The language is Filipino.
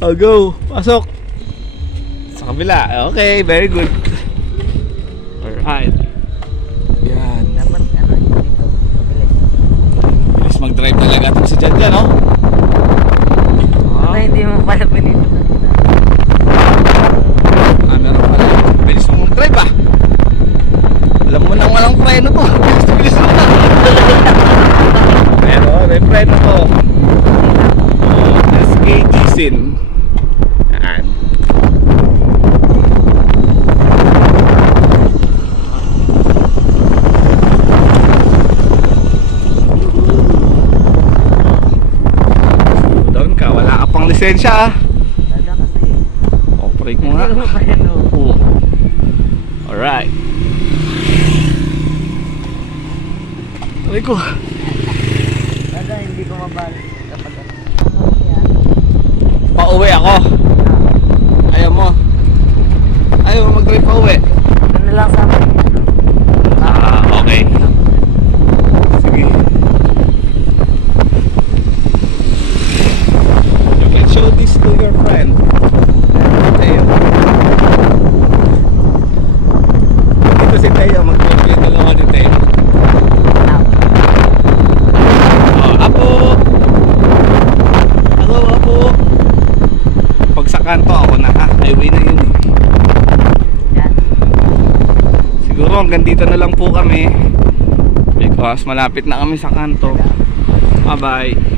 Oh, go. Pasok. Sa kabila. Okay, very good. Alright. Yan. Dapat ano dito. Bilis mag-drive talaga ito sa dyan, no? Ano hindi mo pala pinito kanina. Meron pala. Bilis mo mag-drive ah. Alam mo nang walang preno to. Bilis mo na. Pero may preno to. SK Gisin. Yan. Doon ka, wala ka pang lisensya ah. Dada kasi. Operate mo nga. Hindi mo preno. Oh. Alright. Aray ko. Dada hindi ko mabalik kapag ano. Pauwi ako. Ayaw mo. Ayaw mo mag-drive pauwi. Ano lang sa akin. Okay. Sige. You can show this to your friend. Tayo. Dito si Tayo. Mag-drive yung dalawa ni Tayo. Apo! Hello, Apo! Pag sa kanto ako na ha. Highway na yun eh. Yan. Siguro hanggang dito na lang po kami because malapit na kami sa kanto. Bye bye.